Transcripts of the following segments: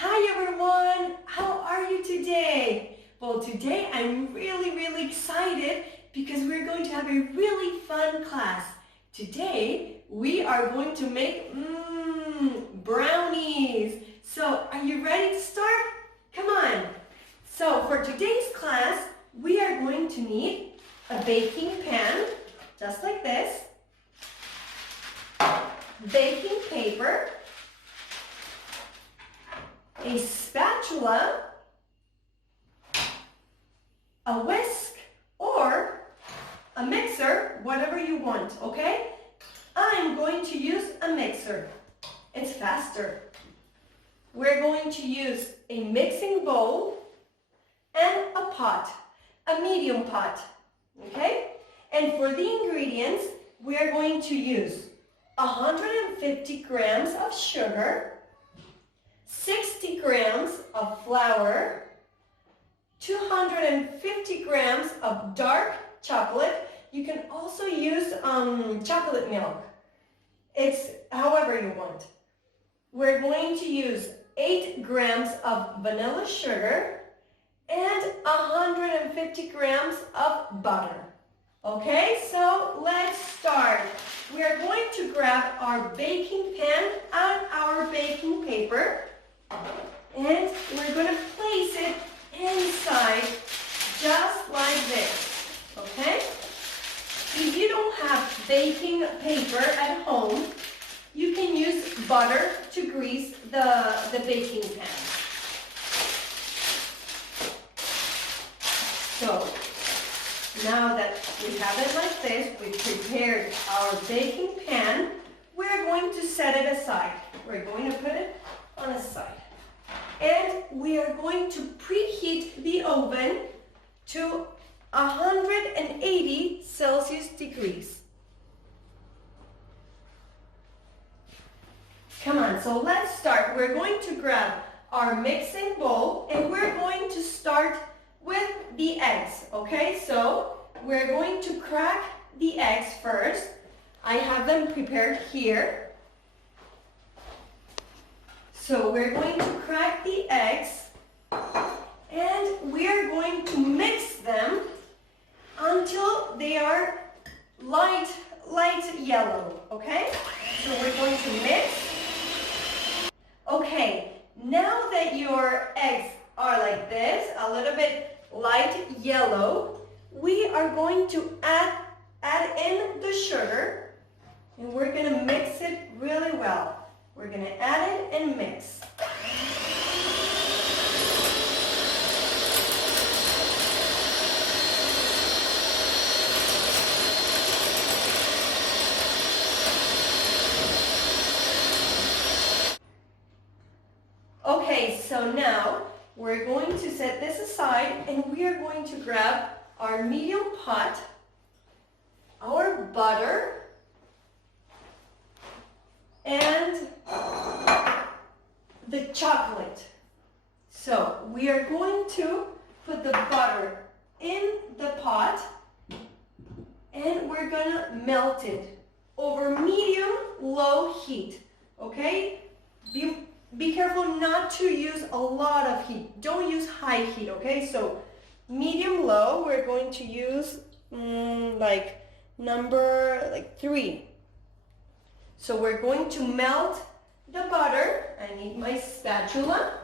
Hi everyone, how are you today? Well, today I'm really excited because we're going to have a really fun class. Today we are going to make brownies. So are you ready to start? Come on. So for today's class, we are going to need a baking pan, just like this, baking paper, a spatula, a whisk, or a mixer, whatever you want, okay? I'm going to use a mixer. It's faster. We're going to use a mixing bowl and a pot, a medium pot, okay? And for the ingredients, we are going to use 150 grams of sugar, 60 grams of flour, 250 grams of dark chocolate. You can also use chocolate milk. It's however you want. We're going to use 8 grams of vanilla sugar and 150 grams of butter. Okay, so let's start. We are going to grab our baking pan and our baking paper, and we're going to place it inside just like this, okay? If you don't have baking paper at home, you can use butter to grease the baking pan. So, now that we have it like this, we've prepared our baking pan, we're going to set it aside. We're going to put it on a side. And we are going to preheat the oven to 180 Celsius degrees. Come on, so let's start. We're going to grab our mixing bowl and we're going to start with the eggs, okay? So we're going to crack the eggs first. I have them prepared here. So we're going to crack the eggs and we are going to mix them until they are light yellow, okay? So we're going to mix. Okay, now that your eggs are like this, a little bit light yellow, we are going to add in the sugar and we're going to mix it really well. We're going to add it and mix. Okay, so now we're going to set this aside and we are going to grab our medium pot, our butter, and the chocolate. So we are going to put the butter in the pot and we're gonna melt it over medium-low heat, okay? Be careful not to use a lot of heat. Don't use high heat, okay? So medium-low, we're going to use number 3. So we're going to melt the butter. I need my spatula.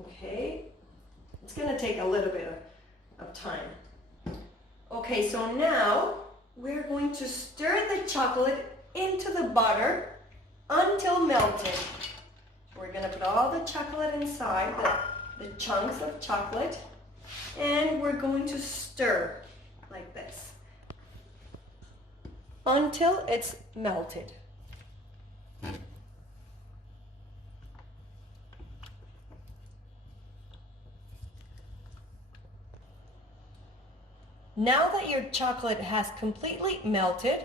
Okay, it's going to take a little bit of time. Okay, so now we're going to stir the chocolate into the butter until melted. We're going to put all the chocolate inside, the chunks of chocolate, and we're going to stir like this until it's melted. Now that your chocolate has completely melted,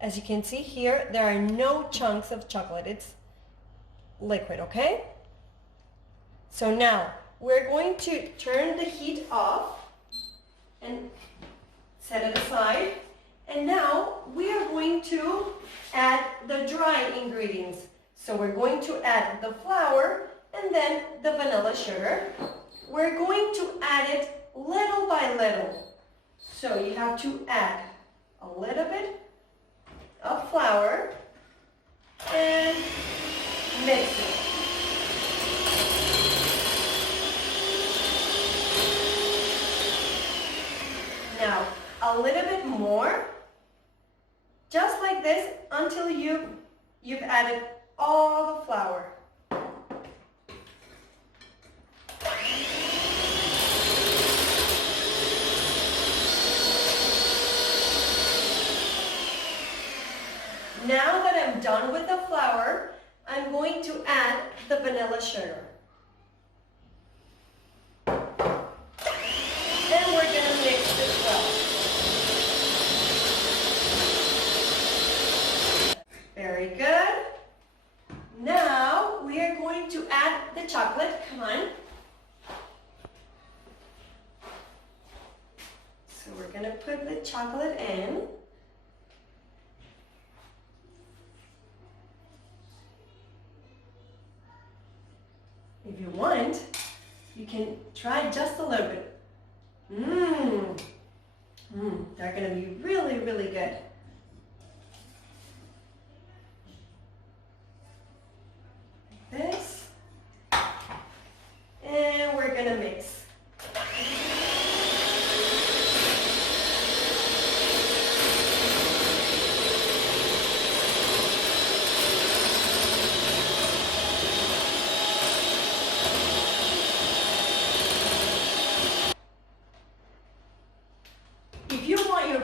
as you can see here, there are no chunks of chocolate. It's liquid, okay? So now we're going to turn the heat off and set it aside. And now we are going to add the dry ingredients. So we're going to add the flour and then the vanilla sugar. We're going to add it little by little. So you have to add a little bit of flour and mix it. Now, a little bit more, just like this, until you've added all the flour. Now that I'm done with the flour, I'm going to add the vanilla sugar. And we're going to mix it well. Very good. Now we are going to add the chocolate. Come on. So we're going to put the chocolate in. If you want, you can try just a little bit. They're going to be really, really good. Like this. And we're going to mix.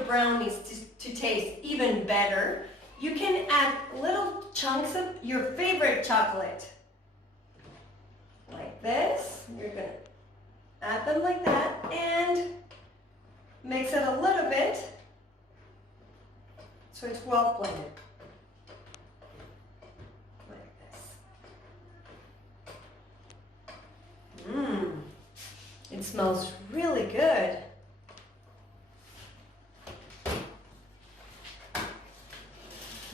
Brownies to taste even better, you can add little chunks of your favorite chocolate. Like this. You're going to add them like that and mix it a little bit so it's well blended. Like this. It smells really good.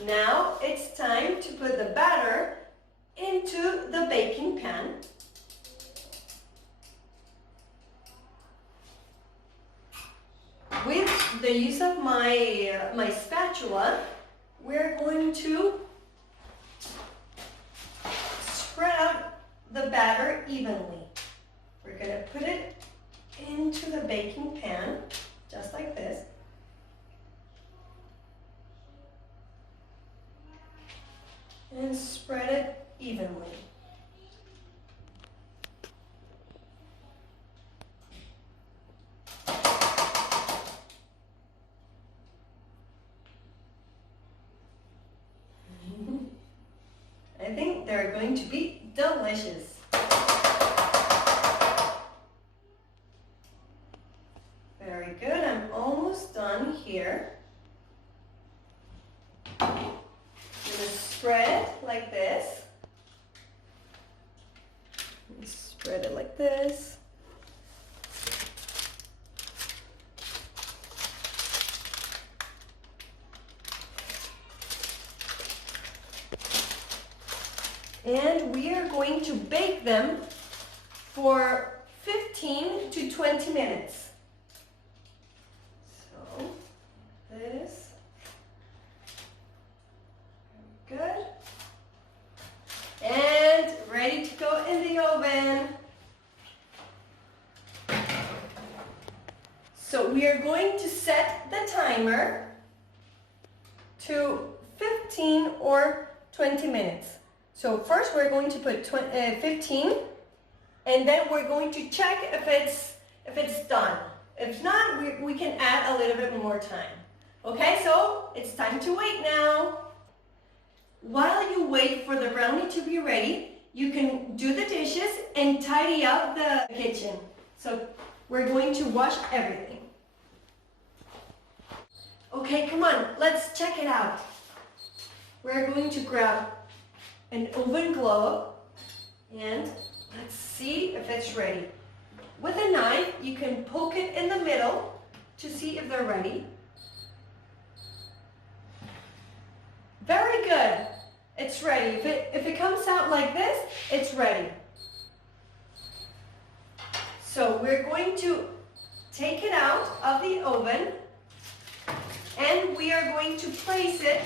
Now it's time to put the batter into the baking pan. With the use of my spatula, we're going to spread out the batter evenly. We're going to put it into the baking pan, just like this. And spread it evenly. I think they're going to be delicious. Very good, I'm almost done here. Spread it like this. Spread it like this. And we are going to bake them for 15 to 20 minutes. So, this. Good. And ready to go in the oven. So we are going to set the timer to 15 or 20 minutes. So first we're going to put 15, and then we're going to check if it's done. If not, we can add a little bit more time. Okay, so it's time to wait now. While you wait for the brownie to be ready, you can do the dishes and tidy up the kitchen. So we're going to wash everything. Okay, come on, let's check it out. We're going to grab an oven glove and let's see if it's ready. With a knife, you can poke it in the middle to see if they're ready. Very good. it's ready. If it comes out like this, it's ready. So we're going to take it out of the oven and we are going to place it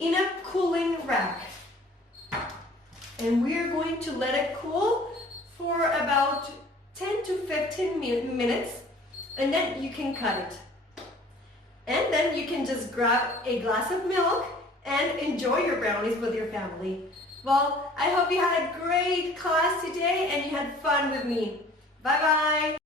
in a cooling rack. And we're going to let it cool for about 10 to 15 minutes and then you can cut it. And then you can just grab a glass of milk and enjoy your brownies with your family. Well, I hope you had a great class today and you had fun with me. Bye-bye.